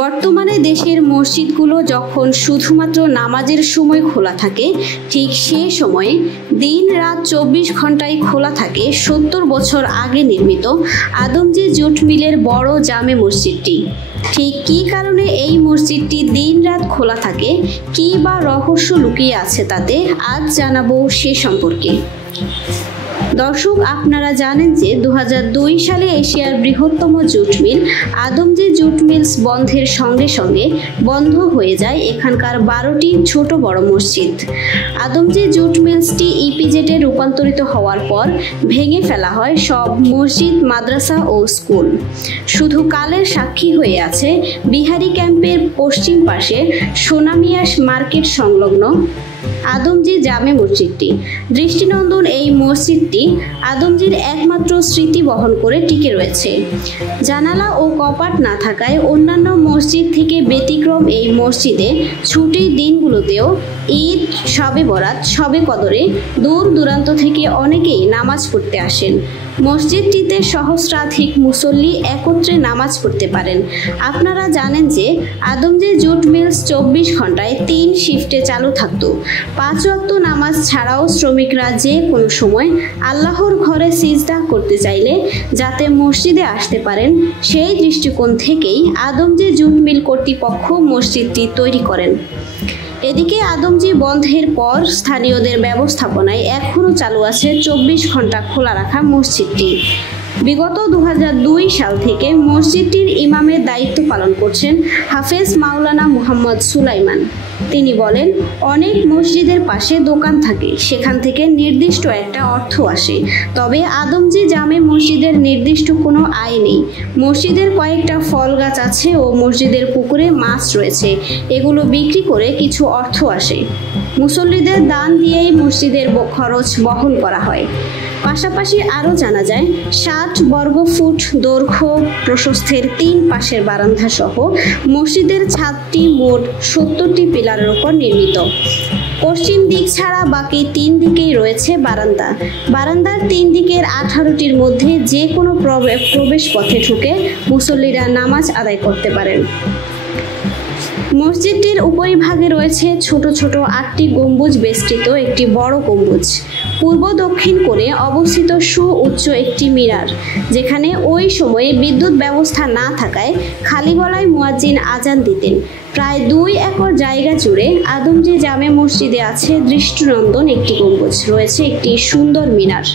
বর্তমানে দেশের মসজিদগুলো যখন শুধুমাত্র নামাজের সময় খোলা থাকে, ঠিক সে সময়ে দিন রাত 24 ঘন্টায় খোলা থাকে 70 বছর আগে নির্মিত আদমজী জুট মিলের বড় জামে মসজিদটি। ঠিক কী কারণে এই মসজিদটি দিন রাত খোলা থাকে, কী বা রহস্য লুকিয়ে আছে তাতে আজ জানাবো সে সম্পর্কে। দর্শক, আপনারা জানেন যে 2002 সালে এশিয়ার বৃহত্তম jute mill Adamjee jute mills বন্ধের সঙ্গে সঙ্গে বন্ধ হয়ে যায় এখানকার 12টি ছোট বড় মসজিদ। আদমজী জুট মিলসটি ইপিজেডে রূপান্তরিত হওয়ার পর ভেঙে ফেলা হয় সব মসজিদ, মাদ্রাসা ও স্কুল। শুধু কালের সাক্ষী হয়ে আছে বিহারি ক্যাম্পের পশ্চিম পাশে সোনামিয়াস মার্কেট সংলগ্ন আদমজী জামে মসজিদটি। দৃষ্টিনন্দন এই মসজিদটি আদমজীর একমাত্র স্মৃতি বহন করে টিকে রয়েছে। জানালা ও কপাট না থাকায় অন্যান্য মসজিদ থেকে ব্যতিক্রম এই মসজিদে ছুটির দিনগুলোতেও ঈদ, শবে বরাত, শবে কদরে দূর দূরান্ত থেকে অনেকেই নামাজ পড়তে আসেন। মসজিদটিতে সহস্রাধিক মুসল্লি একত্রে নামাজ পড়তে পারেন। আপনারা জানেন যে আদমজী জুট মিলস 24 ঘন্টায় 3 শিফটে চালু থাকত। 5 ওয়াক্ত নামাজ ছাড়াও শ্রমিকরা যে কোনো সময় আল্লাহর ঘরে সিজদা করতে চাইলে যাতে মসজিদে আসতে পারেন, সেই দৃষ্টিকোণ থেকেই আদমজী জুট মিল কর্তৃপক্ষ মসজিদটি তৈরি করেন। এদিকে আদমজী বন্ধের পর স্থানীয়দের ব্যবস্থাপনায় এখনও চালু আছে 24 ঘন্টা খোলা রাখা মসজিদটি। বিগত 2002 সাল থেকে মসজিদটির ইমামের দায়িত্ব পালন করছেন হাফেজ মাওলানা মুহাম্মদ সুলাইমান। তিনি বলেন, অনেক মসজিদের পাশে দোকান থাকে, সেখান থেকে নির্দিষ্ট একটা অর্থ আসে, তবে আদমজী জামে মসজিদের নির্দিষ্ট কোনো আয় নেই। মসজিদের কয়েকটা ফল গাছ আছে ও মসজিদের পুকুরে মাছ রয়েছে, এগুলো বিক্রি করে কিছু অর্থ আসে। মুসল্লিদের দান দিয়েই মসজিদের খরচ বহন করা হয়। পাশাপাশি আরও জানা যায় 60 বর্গফুট দৈর্ঘ্য প্রশস্তের 3 পাশের বারান্দা সহ মসজিদের ছাদটি মোট 70টি পিলারের উপর নির্মিত। পশ্চিম দিক ছাড়া বাকি 3 দিকেই রয়েছে বারান্দা। বারান্দার 3 দিকের 18টির মধ্যে যে কোনো প্রবেশ পথে ঢুকে মুসল্লিরা নামাজ আদায় করতে পারেন। মসজিদটির উপরিভাগে রয়েছে ছোট ছোট 8টি গম্বুজ বেষ্টিত একটি বড় গম্বুজ। পূর্ব দক্ষিণ কোণে অবস্থিত সুউচ্চ একটি মিনার, যেখানে ওই সময়ে বিদ্যুৎ ব্যবস্থা না থাকায় খালি গলায় মুয়াজ্জিন আজান দিতেন। প্রায় 2 একর জায়গা জুড়ে আদমজী জামে মসজিদে আছে দৃষ্টিনন্দন একটি গম্বুজ, রয়েছে একটি সুন্দর মিনার।